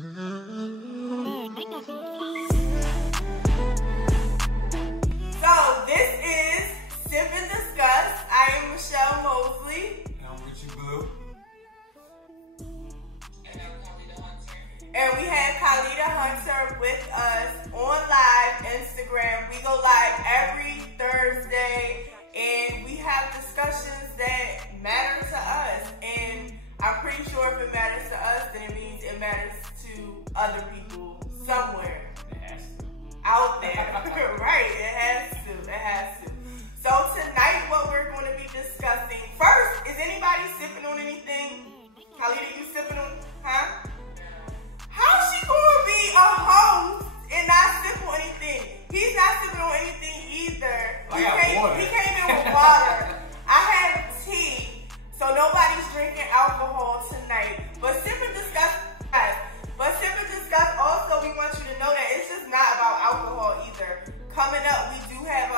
So this is Sip and Discuss. I am Michelle Mosley. And I'm Rujay Blue. And I'm Khalida Hunter. And we have Khalida Hunter with us on live Instagram. We go live every Thursday and we have discussions that matter to us. And I'm pretty sure if it matters to us, then it means it matters to other people somewhere. Out there. Right, it has to. So tonight what we're going to be discussing, first, is anybody sipping on anything? Khalida, you sipping on, huh? How's she going to be a host and not sip on anything? He's not sipping on anything either. He came in with water. I have tea, so nobody's drinking alcohol tonight. But Sip and Discuss, guys. But Sip and Discuss, also, we want you to know that it's just not about alcohol either. Coming up, we do have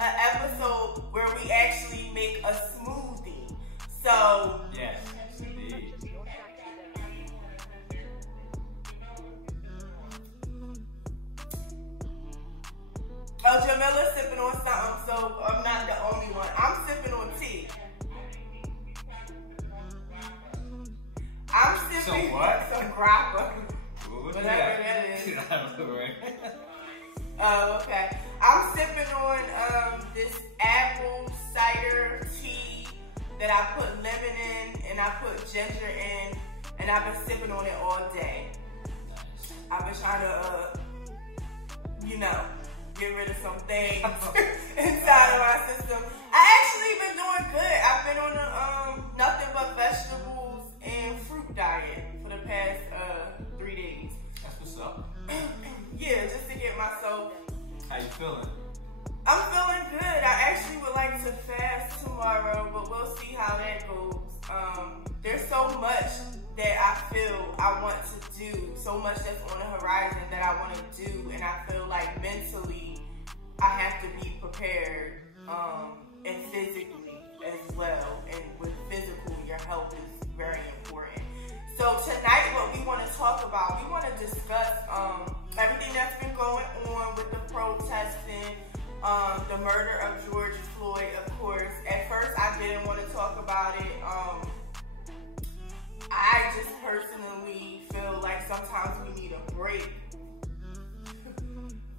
an episode where we actually make a smoothie. So, yes, indeed. Oh, Jamila's sipping on something, so I'm not the only one. I'm sipping on tea. I'm sipping some grappa. Whatever that is. Oh, okay. I'm sipping on this apple cider tea that I put lemon in and I put ginger in, and I've been sipping on it all day. I've been trying to, get rid of some things inside of my system. I actually been doing good. I've been on a nothing but vegetables and fruit diet for the past 3 days. That's what's up. Yeah, just to get myself. How you feeling? I'm feeling good. I actually would like to fast tomorrow, but we'll see how that goes. There's so much that I feel I want to do, so much that's on the horizon that I want to do, and I feel like mentally I have to be prepared, and physically as well. And with physical, your health is very important. So tonight what we want to talk about, we want to discuss everything that's been going on with the protesting, the murder of George Floyd, of course. At first I didn't want to talk about it. I just personally feel like sometimes we need a break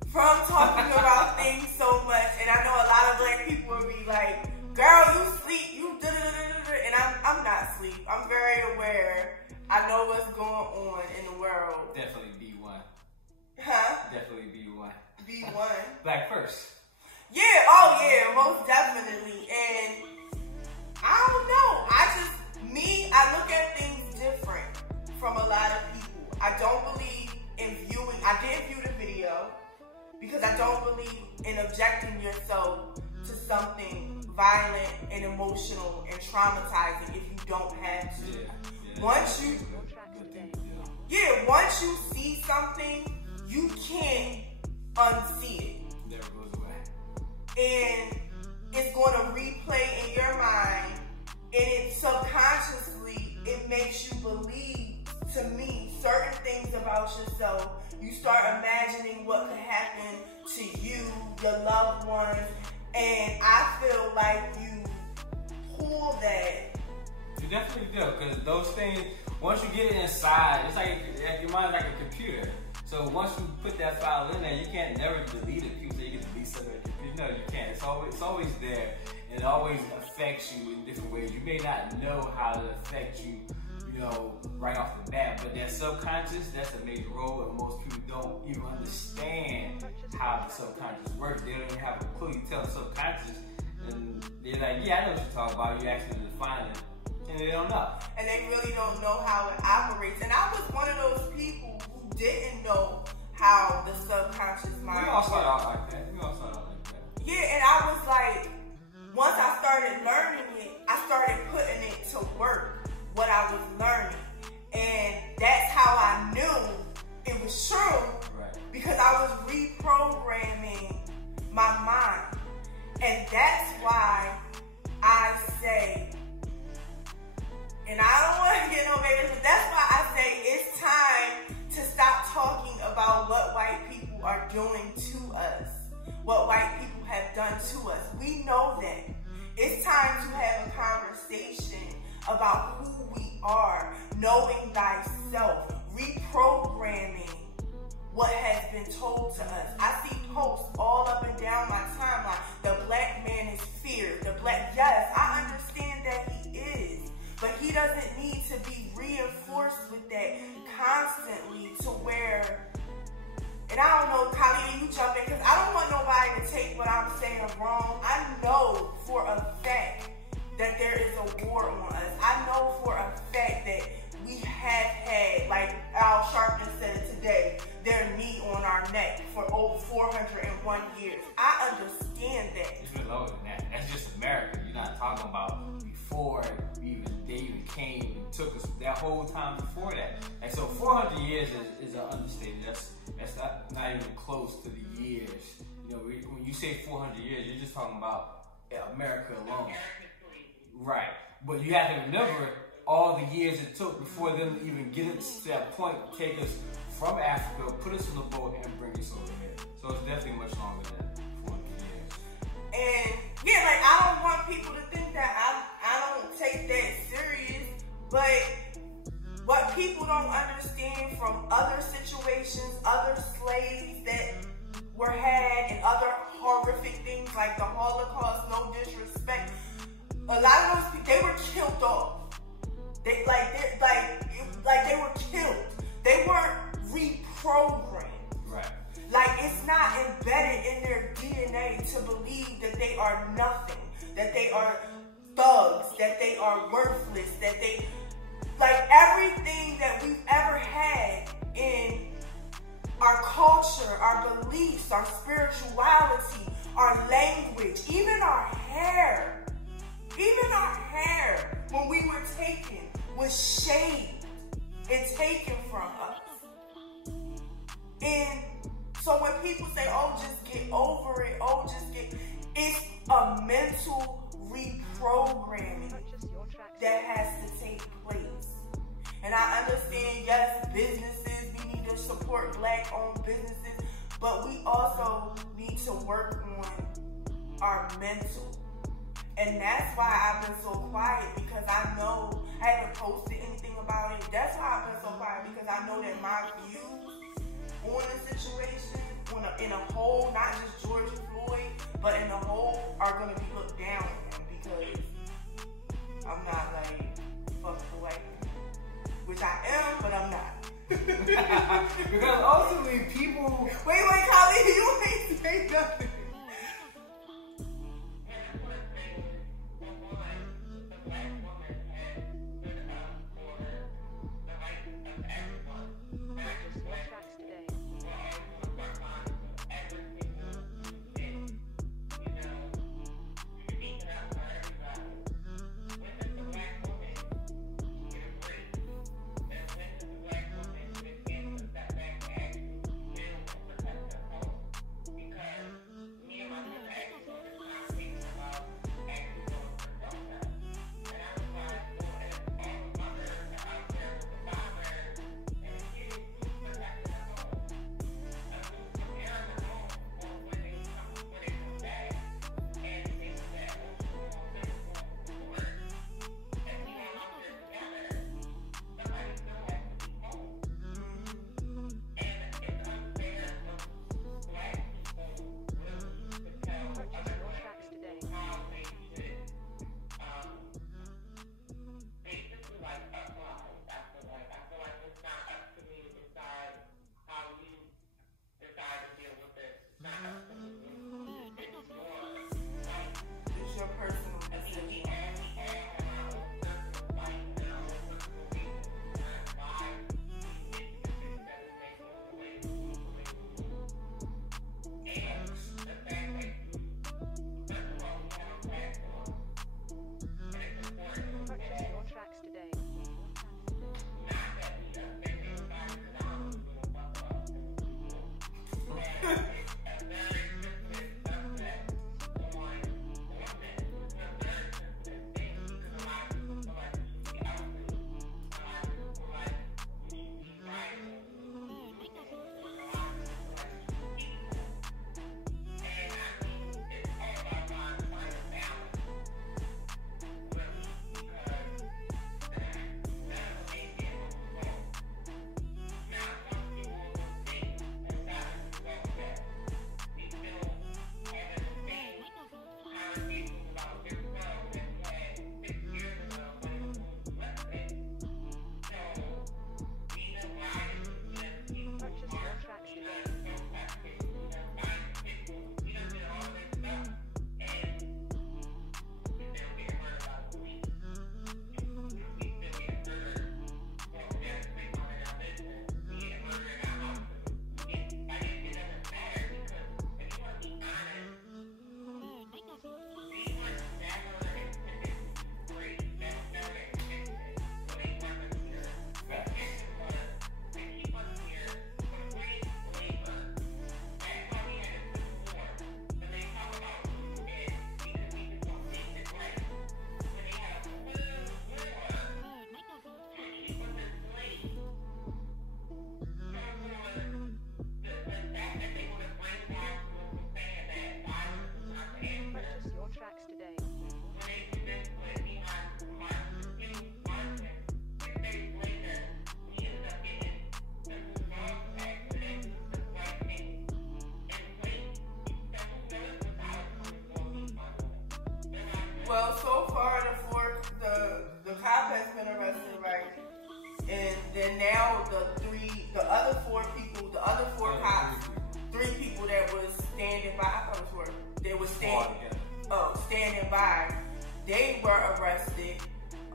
from talking about things so much. And I know a lot of black people will be like, girl, you sleep, you da-da-da-da-da. And I'm not asleep. I'm very aware. I know what's going on in the world. Definitely B1. Huh? Definitely B1. B1. Black first. Yeah, oh yeah, most definitely. And I don't know. I look at things different from a lot of people. I don't believe in viewing. I did view the video because I don't believe in objecting yourself to something violent and emotional and traumatizing if you don't have to. Once you see something, you can't unsee it. Never goes away. And it's going to replay in your mind, and it subconsciously, it makes you believe, to me, certain things about yourself. You start imagining what could happen to you, your loved ones, and I feel like you pull that. You definitely do, because those things, once you get it inside, it's like your mind's like a computer. So once you put that file in there, you can't never delete it. People say you can delete something on the computer. No, you can't. It's always there, and it always affects you in different ways. You may not know how it affects you, right off the bat, but that subconscious, that's a major role, and most people don't even understand how the subconscious works. They don't even have a clue. You tell the subconscious, and they're like, yeah, I know what you're talking about. You actually define it. And they don't know. And they really don't know how it operates. And I was one of those people who didn't know how the subconscious mind works. We all start out like that. Yeah, and I was like, once I started learning it, I started putting it to work, what I was learning. And that's how I knew it was true. Right. Because I was reprogramming my mind. And that's why I say, and I don't want to get no bigger, but that's why I say it's time to us. I see posts all up and down my timeline. The black man is feared. Yes, I understand that he is, but he doesn't need to be reinforced with that constantly to where, and I don't know, Khalida, you jump in, because I don't want nobody to take what I'm saying wrong. I know for a fact that there is a war on us. I know for a fact that we have had, like Al Sharpton said today, their knee on our neck for over 401 years. I understand that. It's been lower than that. That's just America. You're not talking about before they even came and took us that whole time before that. And so 400 years is an understatement. That's not even close to the years. You know, when you say 400 years, you're just talking about America alone. Right. But you have to remember all the years it took before them even get us to that point, take us from Africa, put us on the boat, and bring us over here. So it's definitely much longer than 400 years. And yeah, like, I don't want people to think that I don't take that serious, but what people don't understand from other situations, other slaves that were had, and other horrific things like the Holocaust, no disrespect, a lot of those people, they were killed off. They were killed. They weren't reprogrammed. Right. Like, it's not embedded in their DNA to believe that they are nothing, that they are thugs, that they are worthless, that they, like, everything that we've ever had in our culture, our beliefs, our spirituality, our language, even our hair, when we were taken, was shaved and taken from us. And so when people say, oh, just get over it, it's a mental reprogramming that has to take place. And I understand, yes, businesses, we need to support black-owned businesses, but we also need to work on our mental. And that's why I've been so quiet, because I know I haven't posted anything about it. That's why I've been so quiet, because I know that my views on the situation, in a whole, not just George Floyd, but in a whole, are going to be looked down on, because I'm not like, fuck the white man. Which I am, but I'm not. Because ultimately people... Wait, Khalid, you ain't say nothing. Well, so far the cop has been arrested, right? And then now the other four cops, 3 people that was standing by. I thought it was 4. They were standing by. They were arrested.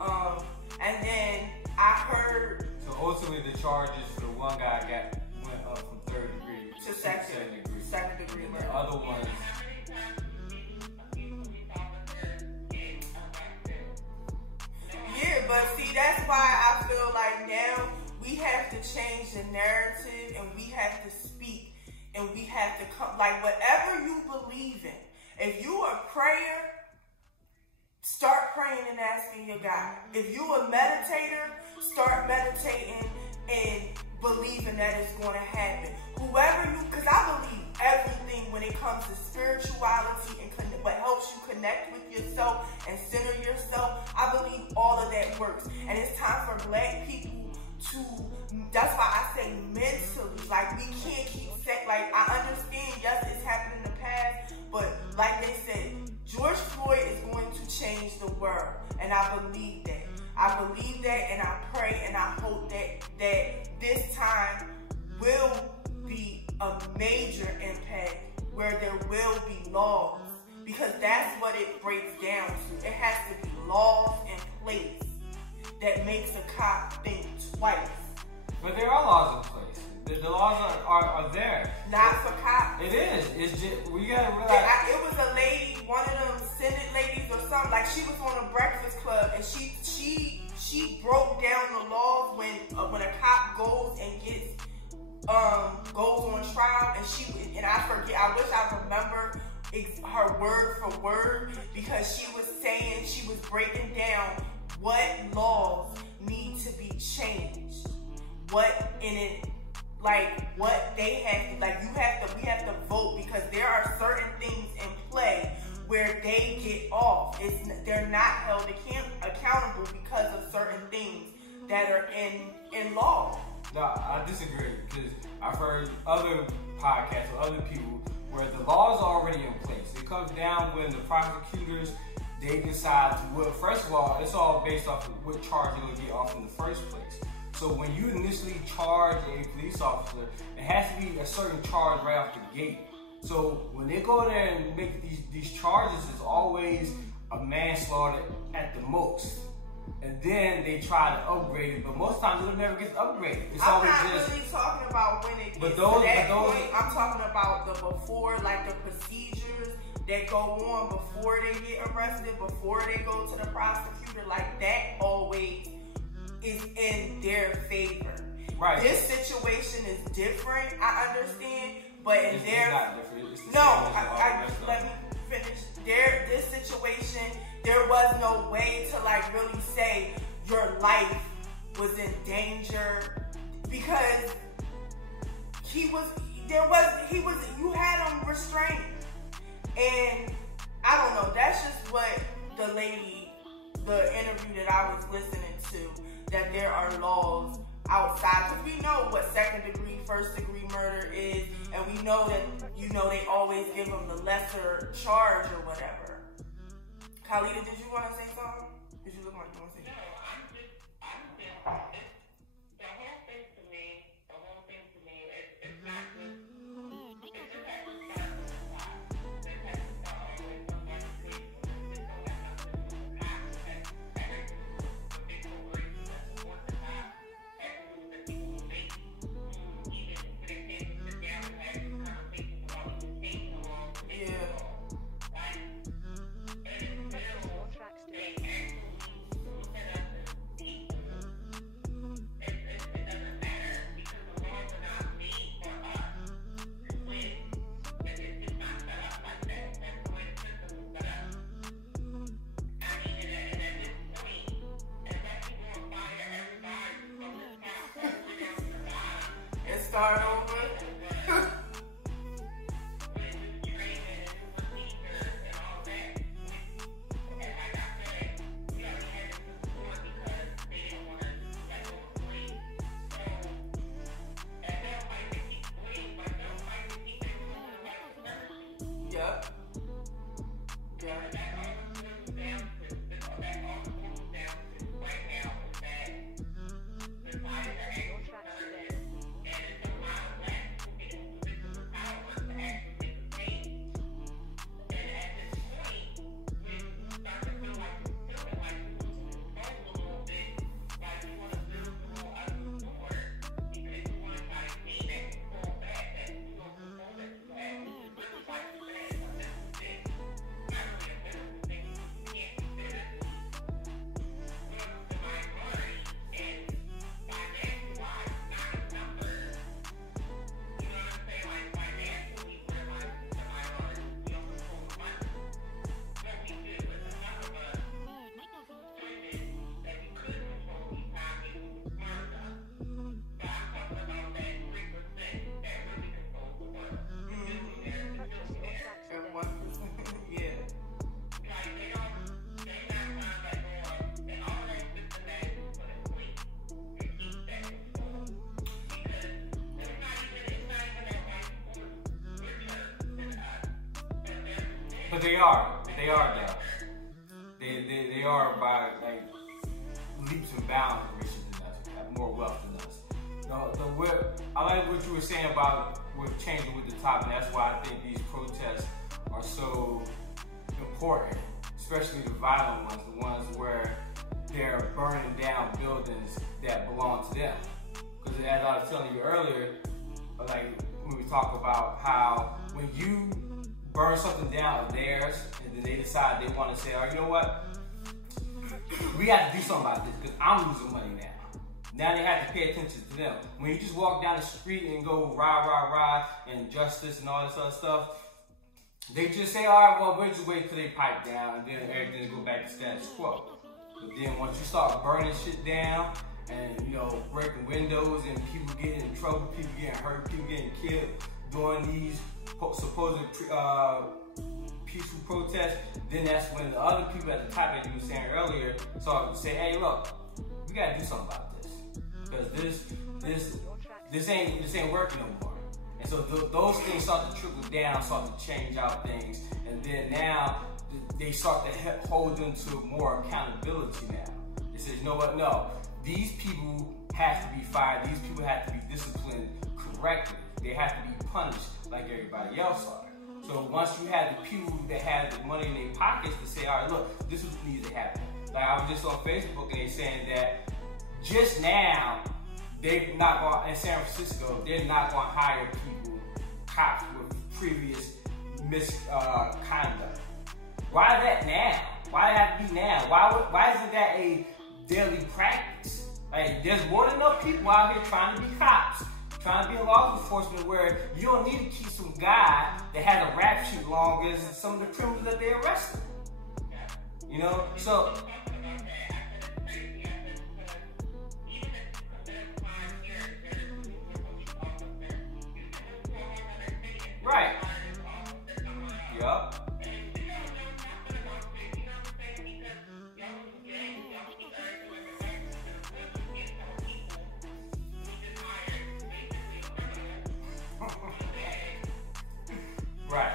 And then I heard. So ultimately, the charges for the one guy went up from 3rd degree to second degree and murder. the other ones. Yeah, but see, that's why I feel like now we have to change the narrative and we have to speak and we have to come, like whatever you believe in. If you are a prayer, start praying and asking your God. If you a meditator, start meditating and believing that it's going to happen. Because I believe everything when it comes to spirituality and what helps you connect with yourself and center yourself. I believe all of that works. And it's time for black people to, that's why I say mentally, like we can't keep saying, like I understand, yes, it's happened in the past, but like they said, George Floyd is going to change the world. And I believe that. I believe that and I pray and I hope that this time will be a major impact where there will be laws. Because that's what it breaks down to. It has to be laws in place that makes a cop think twice. But there are laws in place. The laws are there. Not for cops. It is. It's just, we gotta realize. It was a lady, one of them Senate ladies or something, like she was on a Breakfast Club and she broke down the laws when a cop goes and goes on trial and I forget, I wish I remember her word for word, because she was saying, she was breaking down what laws need to be changed, what in it, like what they have, like we have to vote, because there are certain things in play where they get off. They're not held accountable because of certain things that are in law. No, I disagree, because I've heard other podcasts or other people where the laws are already in place. It comes down when the prosecutors, they decide to, well, first of all, it's all based off of what charge they're going to get off in the first place. So when you initially charge a police officer, it has to be a certain charge right off the gate. So when they go there and make these charges, it's always a manslaughter at the most. And then they try to upgrade it, but most times it never gets upgraded. It's I'm always not just, really talking about when it gets but to those, that point. I'm talking about the before, like the procedures that go on before they get arrested, before they go to the prosecutor. Like that always is in their favor. right. This situation is different, I understand, but in It's their not different. It's the no, same as all let me finish. This situation, there was no way to like really say your life was in danger, because you had him restrained. And I don't know, that's just what the interview that I was listening to, that there are laws outside, because we know what second degree, first degree murder is, and we know that, they always give them the lesser charge or whatever. Khalida, did you want to say something? Did you look like you want to say something? The whole thing to me is not just, it just has to start from the top. It has to start all the way from that street. This don't have nothing to do with the cops. It has everything to do with big corporations that support the cops. Everything that people will make. Even if they can't sit down and have these conversations about even taking the law, taking the law. Right? And it's still, they actually look at us as people. It doesn't matter, because the laws are not made for us to win. It's not set up like that. That's the way the system is set up. I mean, and at this point, unless you go and fire everybody from this top all the way down to the bottom, And start over. with new training and new procedures and all that, and like I said, we already had this before because they didn't want to let go of Floyd. So, and they'll fight to keep Floyd, but they'll fight to keep it moving like the first. Yep. And that all comes down But they are though. They are by like leaps and bounds richer than us, have more wealth than us. I like what you were saying about with changing with the top, and that's why I think these protests are so important, especially the violent ones, the ones where they're burning down buildings that belong to them. Because as I was telling you earlier, like when we talk about how when you burn something down of theirs, and then they decide they want to say, oh, you know what? We got to do something about this because I'm losing money now. Now they have to pay attention to them. When you just walk down the street and go rah, rah, rah, and justice and all this other stuff, they just say, all right, well, we'll just wait till they pipe down and then everything will go back to status quo. But then once you start burning shit down and, you know, breaking windows and people getting in trouble, people getting hurt, people getting killed during these supposed peaceful protests, then that's when the other people at the top, as you were saying earlier, start to say, hey, look, we got to do something about this. Because this ain't working no more. And so those things start to trickle down, start to change out things, and then now they start to hold them to more accountability now. It says, you know what, no, these people have to be fired, these people have to be disciplined correctly, they have to be punished like everybody else are. So once you have the people that have the money in their pockets to say, all right, look, this is what needs to happen. Like I was just on Facebook and they saying that just now, they're not going, in San Francisco, they're not going to hire people, cops with previous misconduct. Why that now? Why have to be now? Why isn't that a daily practice? Like, there's more than enough people out here trying to be cops, trying to be in law enforcement where you don't need to keep some guy that has a rap sheet long as some of the criminals that they arrested. You know? So, right. Yup. Right.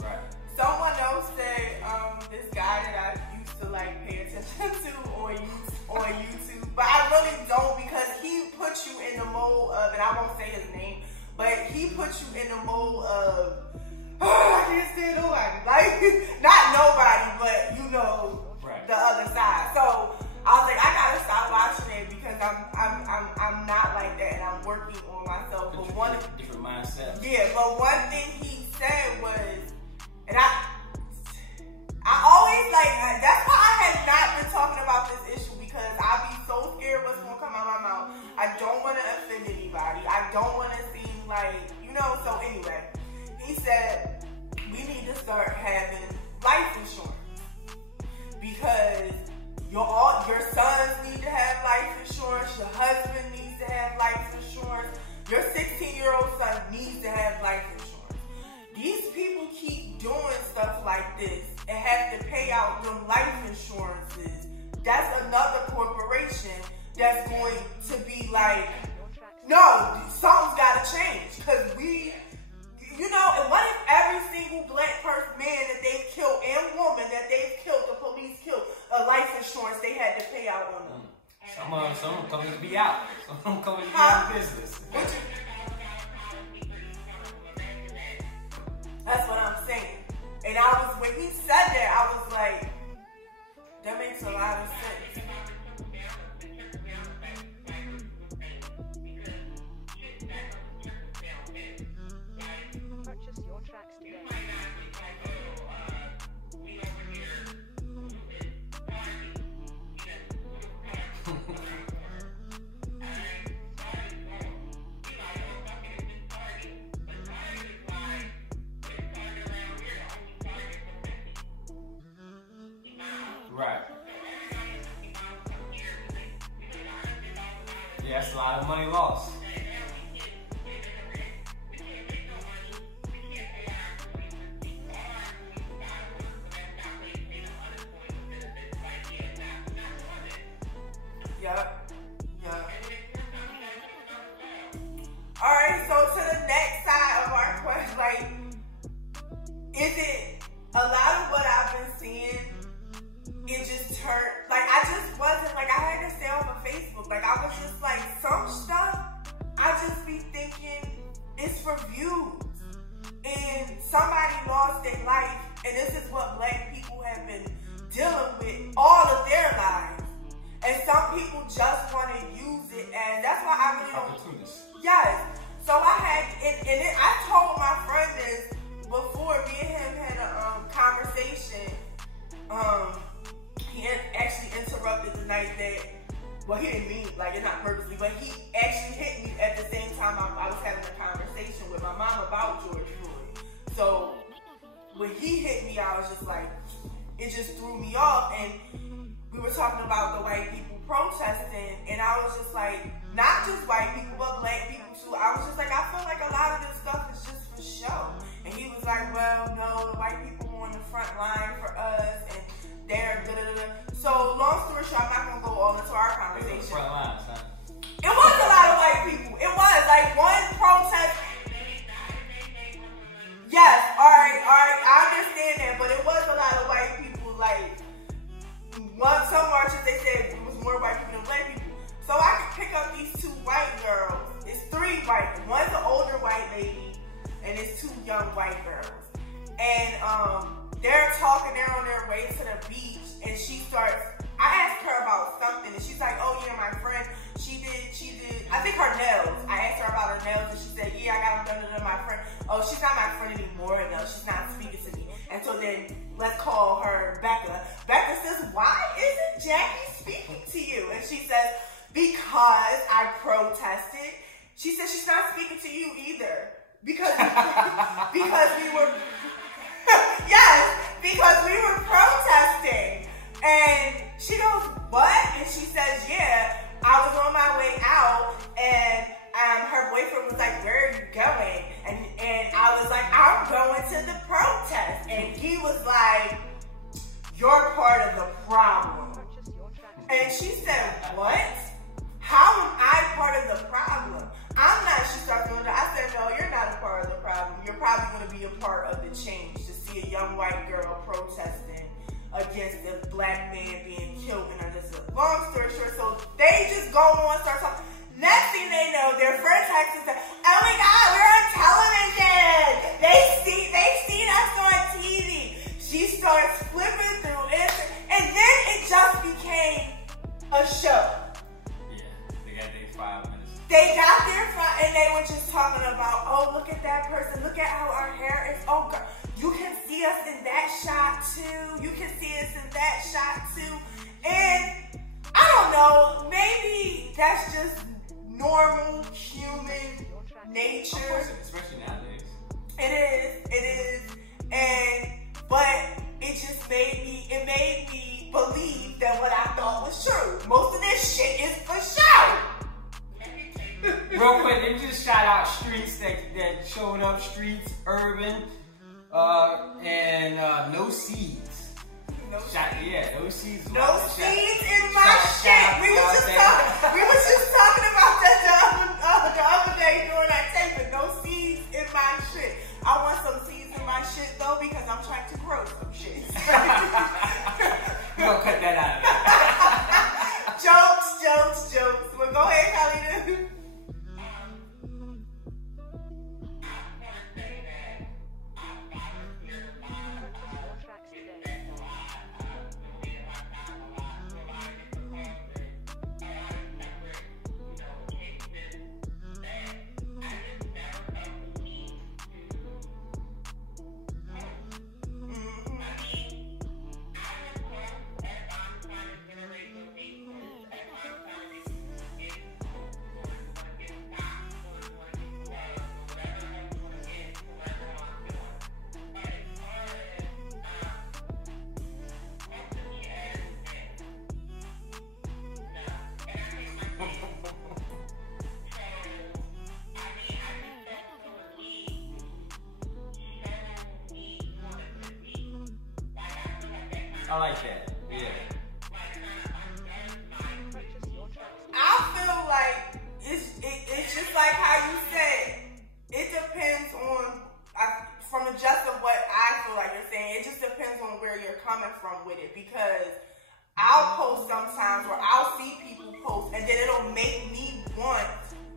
Right. Someone else said, this guy that I used to like pay attention to on YouTube, but I really don't because he puts you in the mold of, and I won't say his name, but he puts you in the mold of, oh, I can't stand nobody. Like, not nobody, but you know, right. The other side. So I was like, I gotta stop watching it because I'm not like that, and I'm working on myself. But different mindset. Yeah, but one thing he said was, and I always like, that's why I have not been talking about this issue because I be so scared what's gonna come out of my mouth. I don't want to offend anybody. I don't want to seem like, you know. So anyway, he said we need to start having life insurance because your sons need to have life insurance. Your husband needs to have life insurance. Your 16-year-old son needs to have life insurance. These people keep doing stuff like this and have to pay out them life insurances. That's another corporation that's going to be like, no, something's got to change. Because we, you know, and what if every single black person, man that they've killed and woman that they've killed, the police killed, a life insurance they had to pay out on them? Some of them coming to be out. Some of them coming to be out of business. That's what I'm saying. And when he said that, I was like, that makes a lot of sense. Purchase your tracks today. Right. Yeah, that's a lot of money lost. Yup. Alright, so to the next side of our question, like, just threw me off. And we were talking about the white people protesting, and I was just like, not just white people, but black people too. I was just like, I feel like a lot of this stuff is just for show. And he was like, well, no, the white people were on the front line for us, and they're da-da-da-da. So, long story short, I'm not going to go all into our conversation. Front lines, huh? It was a lot of white people. It was. Like, one protest. Yes, all right, I understand that, but it was a lot of white people. Like, some marches, they said it was more white people than black people. So I could pick up these two white girls. It's three white. One's an older white lady, and it's two young white girls. And they're talking. They're on their way to the beach, and she starts. I asked her about something, and she's like, "Oh yeah, my friend, she did. I think her nails. I asked her about her nails, and she said, yeah, I got them done to my friend. Oh, she's not my friend anymore, though. She's not speaking to me. And so then let's call her Becca. Becca says, why isn't Jackie speaking to you? And she says, because I protested. She said she's not speaking to you either. Because we were, yes, because we were protesting. And she goes, what? And she says, yeah, I was on my way out, and her boyfriend was like, where are you going? And I was like, I'm going to the protest. And he was like, you're part of the problem. And she said, what? How am I part of the problem? I'm not. She started doing that. I said, no, you're not a part of the problem. You're probably going to be a part of the change to see a young white girl protesting against a black man being killed. And I just said, long story short, so they just go on, start talking. Next thing they know, their friend texts and said, oh my God, we're on television. They seen us on TV. She starts flipping through it, and then it just became a show. Yeah, they got their 5 minutes. They got their and they were just talking about, oh, look at that person. Look at how our hair is. Oh, girl, you can see us in that shot too. You can see us in that shot too. And I don't know, maybe that's just normal human nature. Of course, especially nowadays. It is. But it just made me believe that what I thought was true. Most of this shit is for show. Real quick, they just shout out streets that showed up, streets, urban, and no seeds. No seeds. No seeds in my shit. We was just talking about that the other day during that taping. No seeds in my shit. I want some seeds in my shit though because I'm trying to grow some shit. We're gonna cut that out. Jokes. Well, go ahead, Khalida. I like that. Yeah. I feel like it's just like how you said. It depends on, from the gist of what I feel like you're saying, it just depends on where you're coming from with it. Because I'll post sometimes, or I'll see people post, and then it'll make me want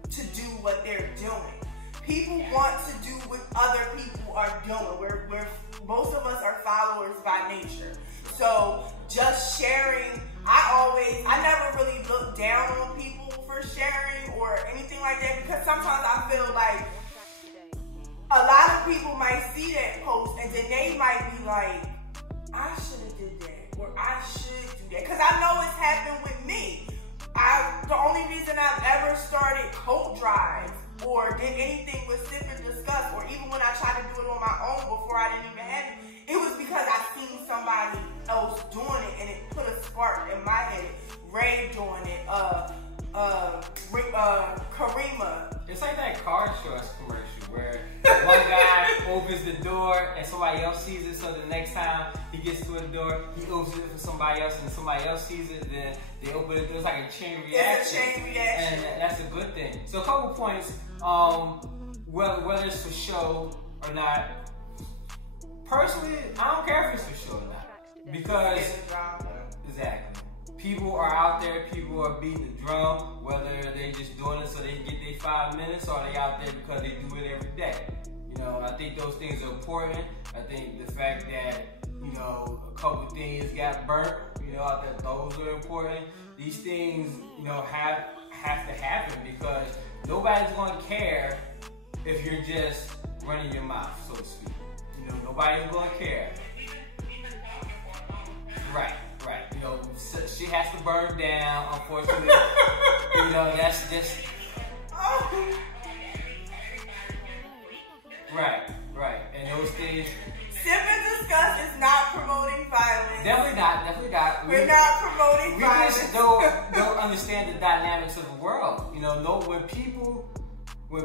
to do what they're doing. People want to do what other people are doing. We're most of us are followers by nature. So just sharing, I never really look down on people for sharing or anything like that, because sometimes I feel like a lot of people might see that post and then they might be like, I should have did that, or I should do that. Because I know it's happened with me. The only reason I've ever started coat drives or did anything with Sip and Discuss, or even when I tried to do it on my own before I didn't even have it was because I seen somebody else sparked in my head. Ray doing it, Karima. It's like that car insurance commercial where one guy opens the door and somebody else sees it, so the next time he gets to the door, he opens it for somebody else and somebody else sees it, then they open it. It's like a chain reaction. It's a chain reaction. And that's a good thing. So a couple points, whether it's for show or not. Personally, I don't care if it's for show or not. Because, exactly. People are out there, people are beating the drum, whether they just doing it so they can get their 5 minutes or they out there because they do it every day. You know, I think those things are important. I think the fact that, you know, a couple of things got burnt, you know, I think those are important. These things, you know, have to happen because nobody's going to care if you're just running your mouth, so to speak. You know, nobody's going to care. Right. You know, she has to burn down, unfortunately. You know, that's just... Right. And those things... Sip and Discuss is not promoting violence. Definitely not. We're not promoting violence. We just don't understand the dynamics of the world. You know, when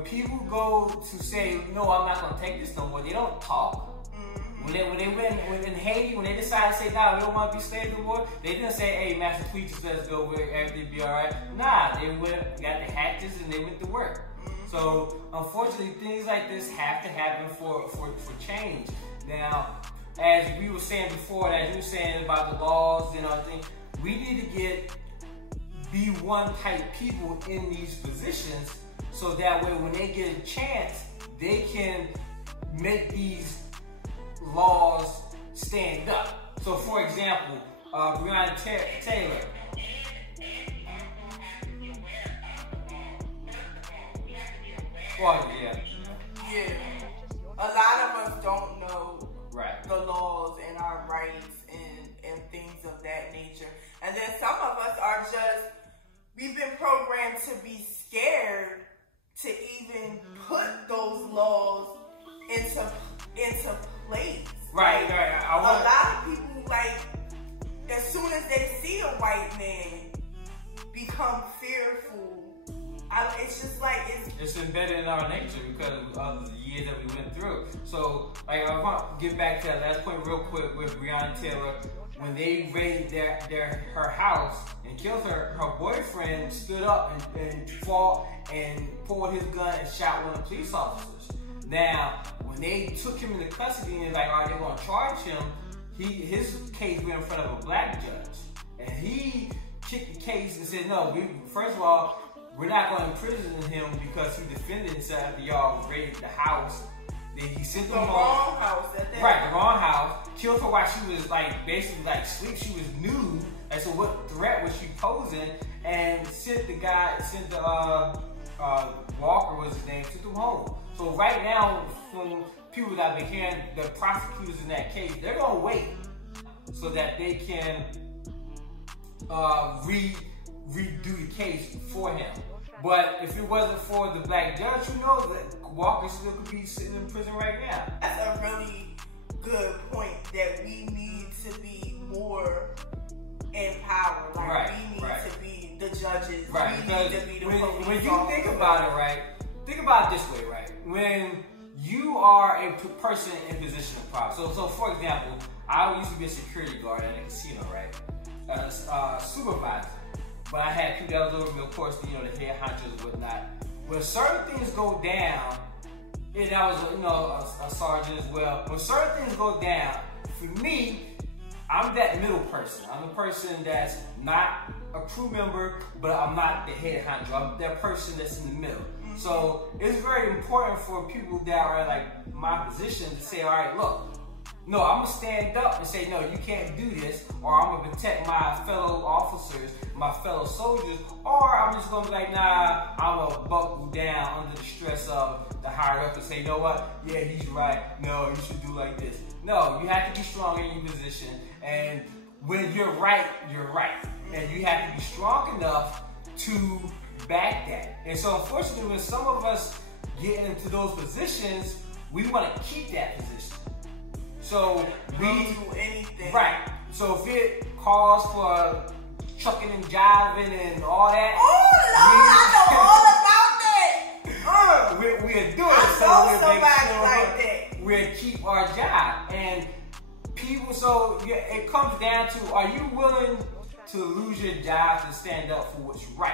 people go to say, no, I'm not going to take this no more, they don't talk. When in Haiti, when they decided to say, nah, we don't want to be slaves no more, they didn't say, hey, Master Tweet just let us go, everything be all right. Nah, they got the hatchets and they went to work. So, unfortunately, things like this have to happen for change. Now, as we were saying before, as you were saying about the laws and everything, we need to be one type people in these positions so that way when they get a chance, they can make these laws stand up. So, for example, Breonna Taylor. Well, yeah. A lot of us don't know the laws and our rights and things of that nature. And then some of us are just, we've been programmed to be scared to even put those laws into place. Right. A lot of people, like, as soon as they see a white man, become fearful. It's just like it's embedded in our nature because of the years that we went through. So, like, I want to get back to that last point real quick with Breonna Taylor. When they raided her house and killed her, her boyfriend stood up and fought and pulled his gun and shot one of the police officers. Now, when they took him into custody and like, all right, they're going to charge him, his case went in front of a black judge. And he kicked the case and said, no, first of all, we're not going to imprison him because he defended himself after y'all raided the house. Then he sent them home. The wrong house at that Right, the wrong house. Killed her while she was like basically like asleep. She was nude. And so what threat was she posing? And sent the Walker was his name, took him home. So right now, from people that have been hearing, the prosecutors in that case, they're going to wait so that they can redo the case for him. But if it wasn't for the black judge, who knows that Walker still could be sitting in prison right now. That's a really good point that we need to be more empowered. Like we need to be the judges. Right. We need to be the police when you think about it, right? Think about it this way, right? When you are a person in position of power. So for example, I used to be a security guard at a casino, right? Supervisor. But I had people that was over me, of course, you know, the head honchos and whatnot. When certain things go down, and I was, you know, a sergeant as well. When certain things go down, for me, I'm that middle person. I'm the person that's not a crew member, but I'm not the head honcho. I'm that person that's in the middle. So it's very important for people that are like my position to say, all right, look, no, I'm gonna stand up and say, no, you can't do this, or I'm gonna protect my fellow officers, my fellow soldiers, or I'm just gonna be like, nah, I'm gonna buckle down under the stress of the higher up and say, you know what, yeah, he's right, no, you should do like this. No, you have to be strong in your position, and when you're right, and you have to be strong enough to back that. And so unfortunately, when some of us get into those positions, we want to keep that position. So we don't do anything. Right. So if it calls for trucking and jiving and all that. Oh, Lord, I know all about that. We're doing I so know we'll somebody make sure like that. we'll keep our job. And people, so it comes down to, are you willing to lose your job to stand up for what's right?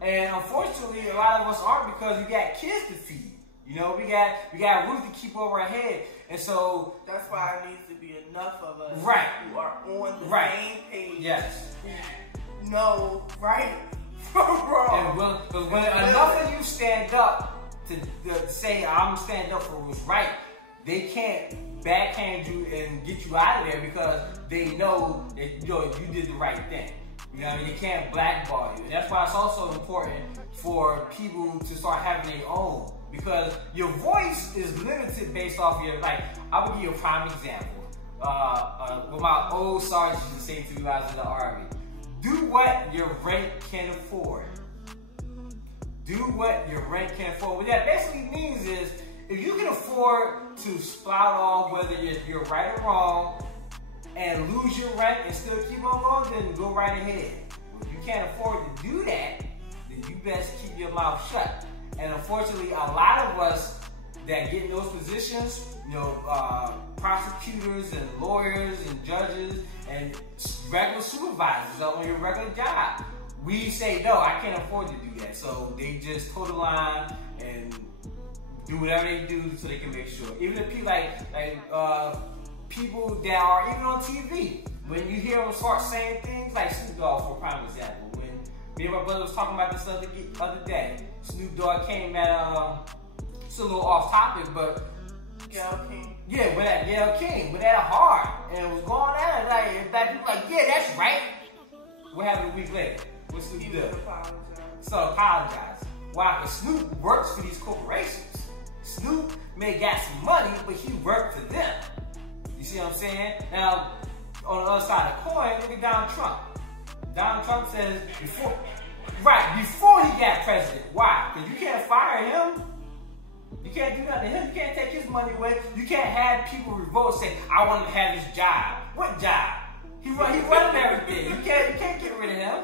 And unfortunately, a lot of us aren't, because we got kids to feed. You know, we got roof to keep over our head. And so that's why it needs to be enough of us right. who are on the right. same page. Yes. Who know right from wrong. And when enough of you stand up to say, I'm standing up for what's right, they can't backhand you and get you out of there, because they know that you did the right thing. You know what I mean? They can't blackball you. And that's why it's also important for people to start having their own, because your voice is limited based off your, like, I will give you a prime example. What my old sergeant used to say to me when I was in the Army: do what your rank can afford. Do what your rank can afford. What that basically means is, if you can afford to spout off whether you're right or wrong and lose your rank and still keep on going, then go right ahead. If you can't afford to do that, then you best keep your mouth shut. And unfortunately, a lot of us that get in those positions, prosecutors and lawyers and judges and regular supervisors on your regular job, we say, no, I can't afford to do that. So they just toe the line and do whatever they do so they can make sure. Even if people people that are even on TV, when you hear them start saying things like Snoop Dogg, for a prime example, when me and my brother was talking about this other day, Snoop Dogg came at it's a little off topic, but Gayle King. Yeah, with that Gayle King, with that hard, and it was going at it like people like, yeah, that's right. What happened a week later? What Snoop He did? so Apologize. Why? Because Snoop works for these corporations. Snoop may got some money, but he worked for them. You see what I'm saying? Now, on the other side of the coin, look at Donald Trump. Donald Trump says before he got president. Why? Because you can't fire him. You can't do nothing to him. You can't take his money away. You can't have people revolt and say, I want him to have his job. What job? He running everything. You can't get rid of him.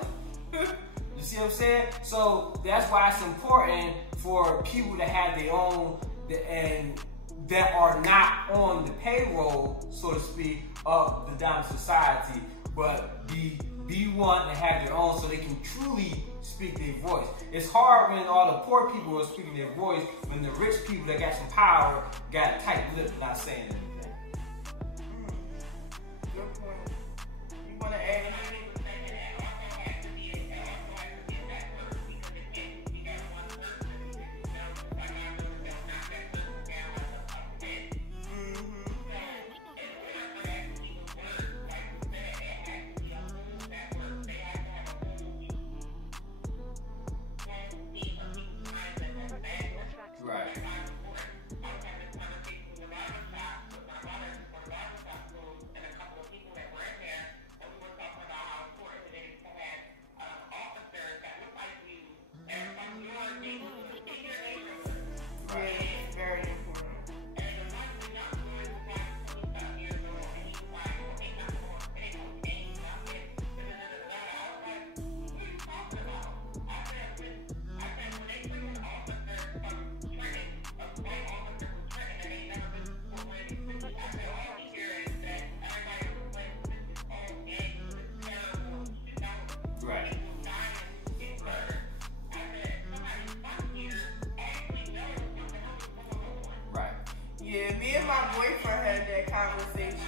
You see what I'm saying? So that's why it's important for people to have their own, and that are not on the payroll, so to speak, of the dominant society, but be one and have their own, so they can truly speak their voice. It's hard when all the poor people are speaking their voice, when the rich people that got some power got a tight lip, not saying anything. Good point. You want to add anything? Yeah, me and my boyfriend had that conversation.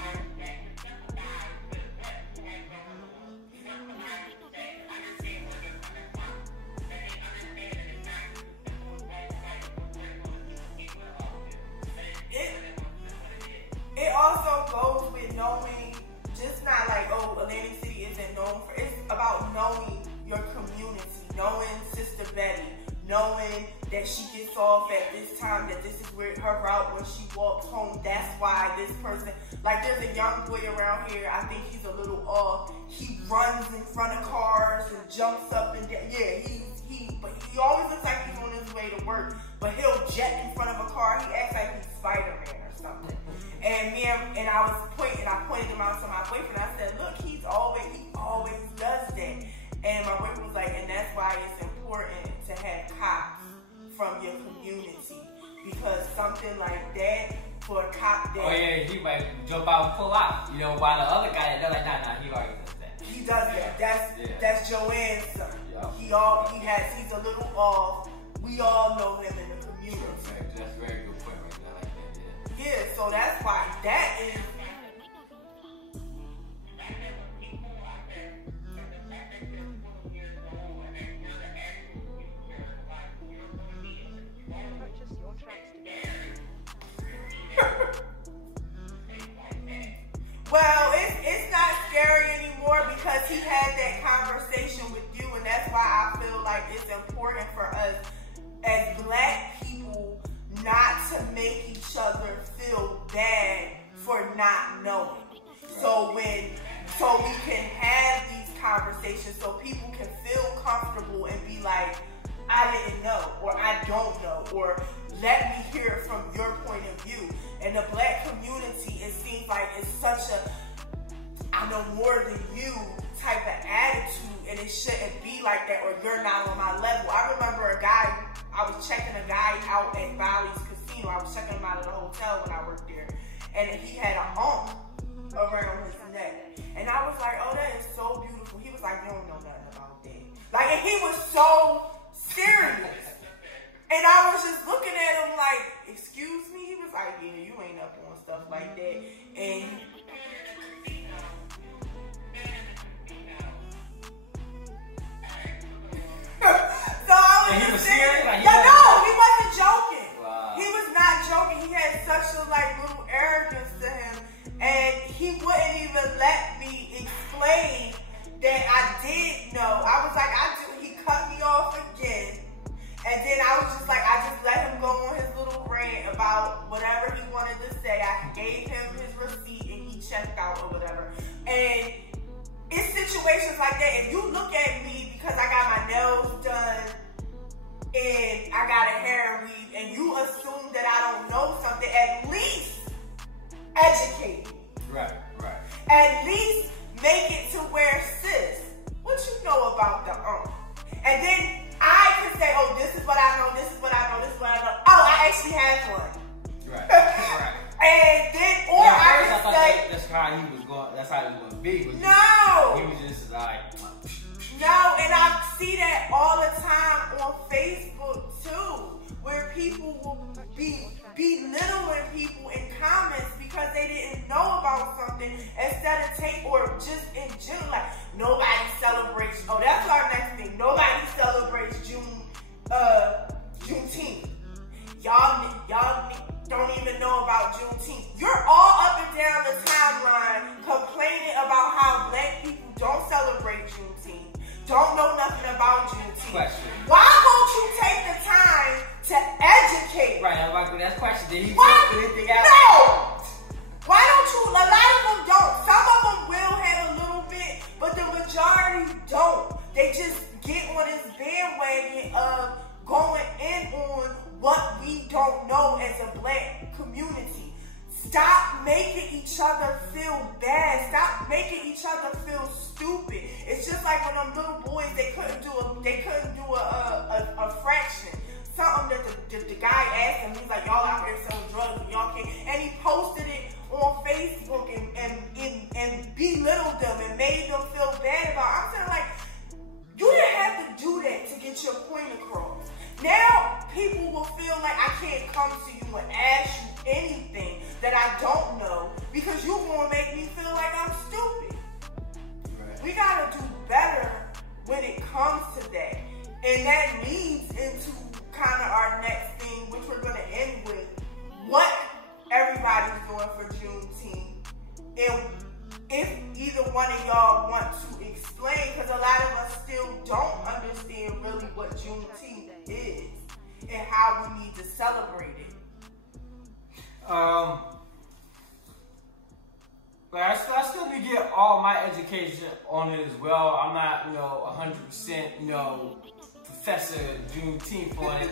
It also goes with knowing, just not like, oh, Atlantic City isn't known for, it's about knowing your community, knowing Sister Betty, knowing that she gets off at this time, that this is where her route when she walks home. That's why this person, like there's a young boy around here, I think he's a little off. He runs in front of cars and jumps up and down. Yeah, but he always looks like he's on his way to work, but he'll jet in front of a car. He acts like he's Spider-Man or something. And I pointed him out to my boyfriend. I said, look, he's always something like that for a cop that. Oh yeah, he might jump out and pull out. You know, while the other guy, they're like, nah, he already does that. He does that. That's Joanne's son. Yeah. He's a little off. We all know him in the community. That's a very good point right there. I like that, yeah. Yeah, so that's why that is. Well, it's not scary anymore because he had that conversation with you, and that's why I feel like it's important for us as Black people not to make each other feel bad for not knowing. So we can have these conversations so people can feel comfortable and be like, I didn't know, or I don't know, or let me hear it from your point of view. In the Black community, it seems like it's such a I know more than you type of attitude, and it shouldn't be like that, or you're not on my level. I remember I was checking a guy out at Bali's Casino. I was checking him out at the hotel when I worked there, and he had a hump around his neck. And I was like, oh, that is so beautiful. He was like, you don't know nothing about that. Like, and he was so serious. And I was just looking at him like, excuse me? He was like, yeah, you ain't up on stuff like that. And so I was and he was serious? Like, no, he wasn't joking. Wow. He was not joking. He had such a little arrogance to him. And he wouldn't even let me explain that I did know. I was like, he cut me off again. And then I was just like, I just let him go on his little rant about whatever he wanted to say. I gave him his receipt and he checked out or whatever. And it's situations like that. If you look at me because I got my nails done and I got a hair weave and you assume that I don't know something, at least educate me. Right. At least make it to where, sis, what you know about the And then I can say, oh, this is what I know, this is what I know, this is what I know. Oh, I actually had one. Right. And then, or yeah, I can say, that's how he was going to be. No. He was just like, no, and I see that all the time on Facebook too, where people will be belittling people in comments because they didn't know about something instead of or just in general, like nobody celebrates. Oh, that's our next thing. Nobody celebrates Juneteenth. Y'all don't even know about Juneteenth. You're all up and down the timeline complaining about how Black people don't celebrate Juneteenth, don't know nothing about Juneteenth. Question. Why won't you take the time to educate? Right, that's question. Did he Why? take anything out? No! Why don't you? A lot of them don't. Some of them will have a little bit, but the majority don't. They just get on this bandwagon of going in on what we don't know as a Black community. Stop making each other feel bad. Stop making each other feel stupid. It's just like when them little boys, they couldn't do a fraction. Something that the guy asked him, he's like, y'all out here selling drugs and y'all can't. And he posted it on Facebook and belittled them and made them feel bad about it. I'm saying, like, you didn't have to do that to get your point across. Now, people will feel like I can't come to you and ask you anything that I don't know because you're going to make me feel like I'm stupid. Right. We got to do better when it comes to that. And that leads into kind of our next thing, which we're going to end with, what everybody's doing for Juneteenth. And if either one of y'all want to explain, because a lot of us still don't understand really what Juneteenth is and how we need to celebrate it. But I still need to get all my education on it as well. I'm not, 100%, Professor Juneteenth on it,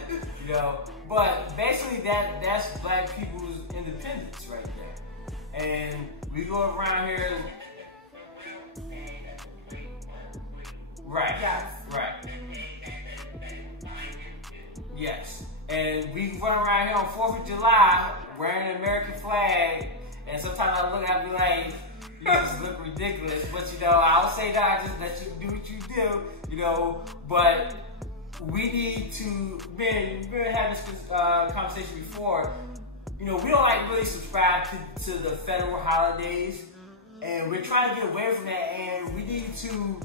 But basically that's Black people's independence right there. And we go around here right. Yes. Right. Yes. And we run around here on 4th of July wearing an American flag, and sometimes I look at me like, you just look ridiculous. But you know, I don't say that, I just let you do what you do, you know. But we need to, we've been having this conversation before. You know, we don't like really subscribe to the federal holidays, and we're trying to get away from that, and we need to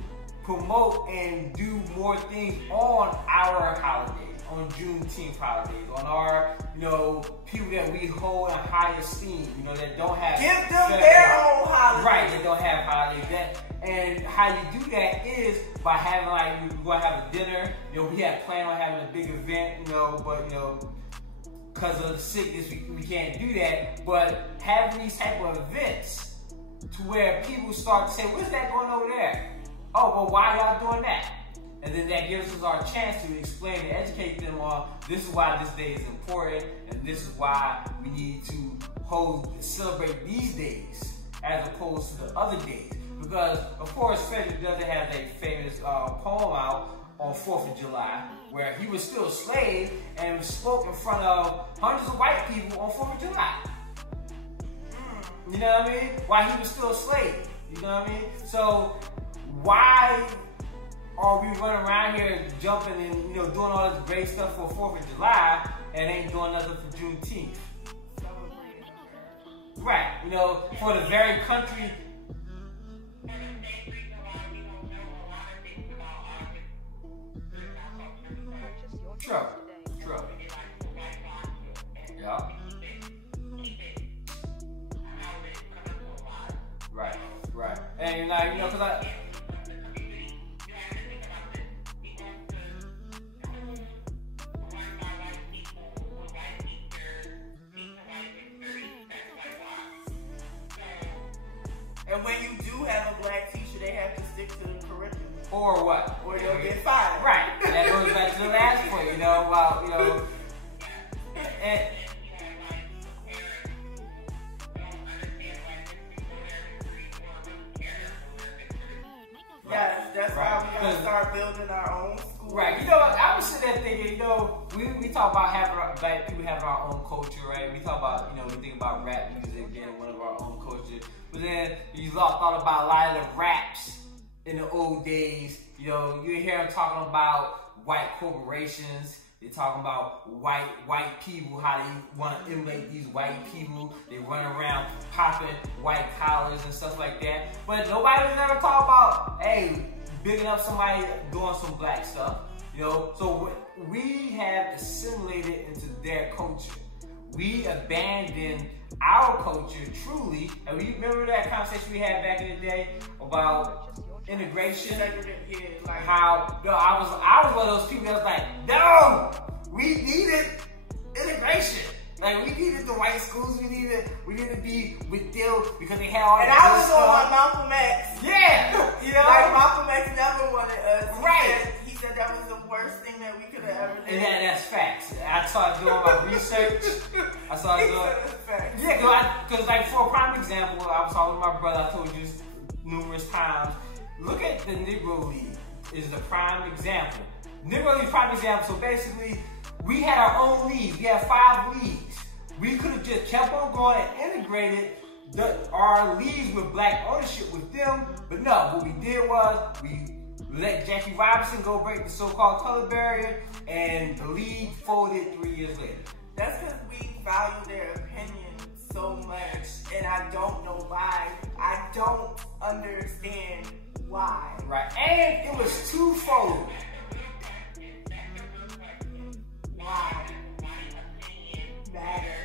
promote and do more things on our holidays, on Juneteenth holidays, on our, you know, people that we hold in high esteem, you know, that don't have... Give them their own holidays. Right, that don't have holidays. And how you do that is by having, like, we're going to have a dinner. You know, we had planned on having a big event, you know, but, you know, because of the sickness, we can't do that. But having these type of events to where people start to say, what's that going over there? Oh, well, why y'all doing that? And then that gives us our chance to explain and educate them on this is why this day is important, and this is why we need to celebrate these days as opposed to the other days. Because, of course, Frederick doesn't have a famous poem out on 4th of July where he was still a slave and spoke in front of hundreds of white people on 4th of July. You know what I mean? While he was still a slave. You know what I mean? So, why are we running around here jumping and, you know, doing all this great stuff for 4th of July and ain't doing nothing for Juneteenth? Right, you know, for the very country. True. Yeah. Right. And like, you know, cause I. And when you do have a black teacher, they have to stick to the curriculum. Or what? Or they'll get fired. Right. And that goes back to the last point, you know, about, you know, and, yes, that's why we gotta start building our own school. Right. You know, I was sitting there thinking, you know, we talk about having black people having our own culture, right? We talk about, you know, we think about rap music being one of our own culture. But then you thought about a lot of the raps in the old days. You know, you hear them talking about white corporations. They're talking about white people, how they want to emulate these white people. They run around popping white collars and stuff like that. But nobody's ever talk about, hey, bigging up somebody doing some black stuff. You know, so we have assimilated into their culture. We abandoned our culture truly, and we remember that conversation we had back in the day about integration. How I was one of those people that was like, no, we needed integration. Like, we needed the white schools. We needed to be with them because they had all. And I was on my Malcolm X. Yeah, you know, like Malcolm X never wanted us. Right. He said that was the worst thing that we could have ever done. And that's facts. I started doing my research. I started doing. Yeah, because like for a prime example, I was talking with my brother. I told you this numerous times. Look at the Negro League. Is the prime example. Negro League prime example. So basically, we had our own league. We had 5 leagues. We could have just kept on going and integrated our leagues with black ownership with them. But no, what we did was we let Jackie Robinson go break the so-called color barrier, and the league folded 3 years later. That's because we value their opinion so much, and I don't know why. I don't understand why. Right, and it was twofold. Why? Matter.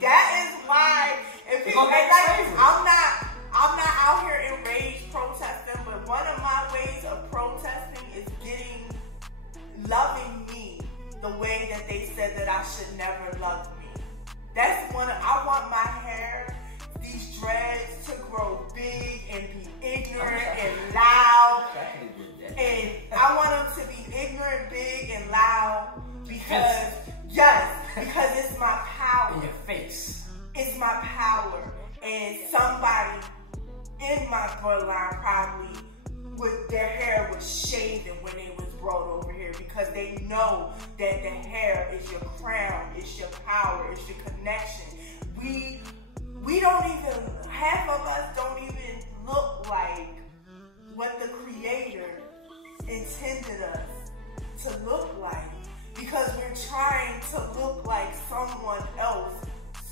That is why. If people, I'm not out here enraged protesting, but one of my ways of protesting is loving me the way that they said that I should never love me. That's I want my hair, these dreads, to grow big and be ignorant and loud. And I want them to be ignorant, big, and loud because, because it's my power. In your face. It's my power. And somebody in my bloodline probably, their hair was shaved when they was brought over here because they know that the hair is your crown, it's your power, it's your connection. We don't even, half of us don't even look like what the Creator intended us to look like, because we're trying to look like someone else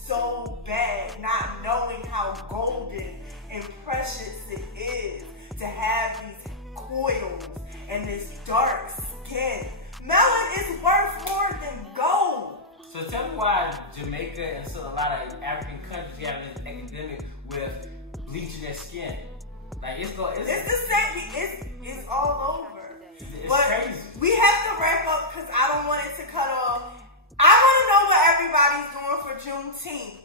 so bad, not knowing how golden and precious it is to have these coils and this dark skin. Melanin is worth more than gold. So tell me why Jamaica and so a lot of African countries have this epidemic with bleaching their skin. Like it's the same. It's all over. It's but crazy. We have to wrap up because I don't want it to cut off. I want to know what everybody's doing for Juneteenth.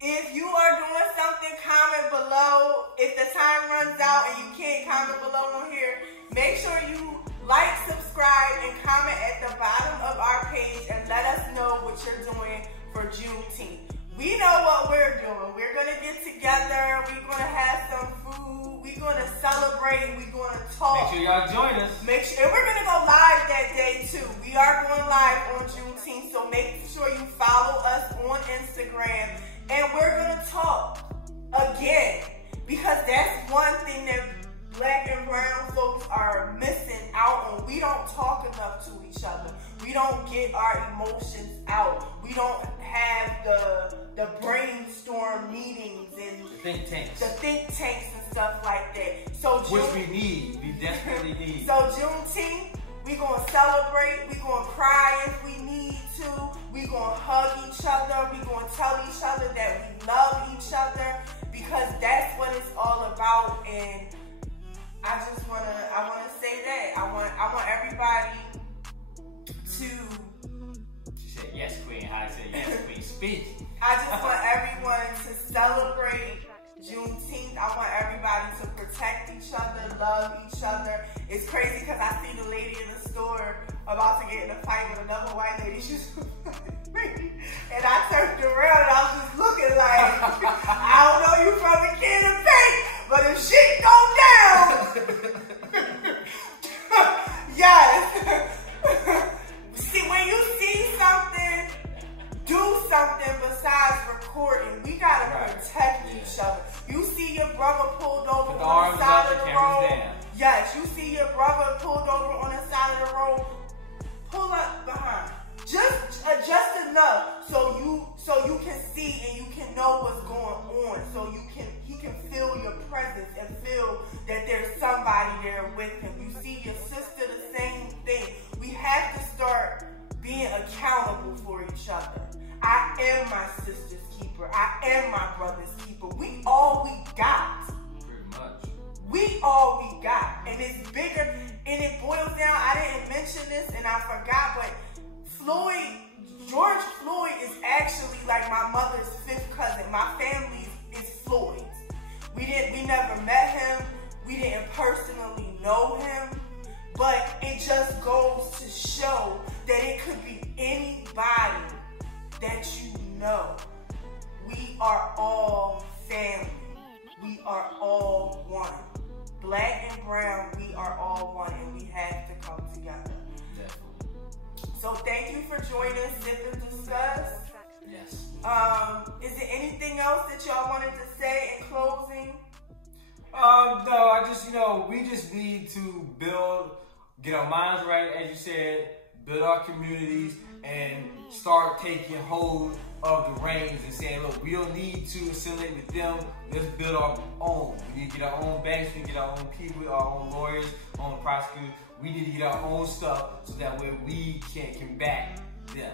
If you are doing something, comment below. If the time runs out and you can't comment below on here, make sure you like, subscribe, and comment at the bottom of our page and let us know what you're doing for Juneteenth. We know what we're doing. We're going to get together. We're going to have some food. We're going to celebrate. We're going to talk. Make sure y'all join us. And we're going to go live that day too. We are going live on Juneteenth, so make sure you follow us on Instagram. And we're going to talk again, because that's one thing that Black and brown folks are missing out on. We don't talk enough to each other. We don't get our emotions out. We don't have the brainstorm meetings and the think tanks and stuff like that. So which we need. We desperately need. So Juneteenth, we're going to celebrate. We're going to cry if we need to. We're going to hug each other. We're going to tell each other that we love each other, because that's what it's all about. And I want to say that. I want everybody to... She said, yes, Queen. How to say yes, Queen. Speak. I just want everyone to celebrate Juneteenth. I want everybody to protect each other, love each other. It's crazy because I see the lady in the store about to get in a fight with another white lady. She's and I turned around and I was just looking like, I don't know you from a can of paint, but if shit go down, yes. See, when you see something, do something besides recording. We gotta protect each other. You see your brother pulled over on the side of the road. Yes, you see your brother pulled over on the side of the road. Pull up behind. Just enough so you can see and you can know what's going on. So he can feel your presence and feel that there's somebody there with him. You see your sister, the same thing. We have to start being accountable for each other. I am my sister's keeper. I am my brother's keeper. We all we got. Pretty much. We all we got. And it's bigger. And it boils down, I didn't mention this and I forgot, but George Floyd is actually like my mother's fifth cousin. My family is Floyd. We never met him. We didn't personally know him. But it just goes to show that it could be anybody that you know. We are all family. We are all one. Black and brown, we are all one, and we have to come together. So thank you for joining Sip and Discuss. Yes. Is there anything else that y'all wanted to say in closing? No, I just, we just need to get our minds right, as you said, build our communities, and start taking hold of the reins and saying, look, we don't need to assimilate with them. Let's build our own. We need to get our own banks, we need to get our own people, our own lawyers, our own prosecutors. We need to get our own stuff so that way we can combat them.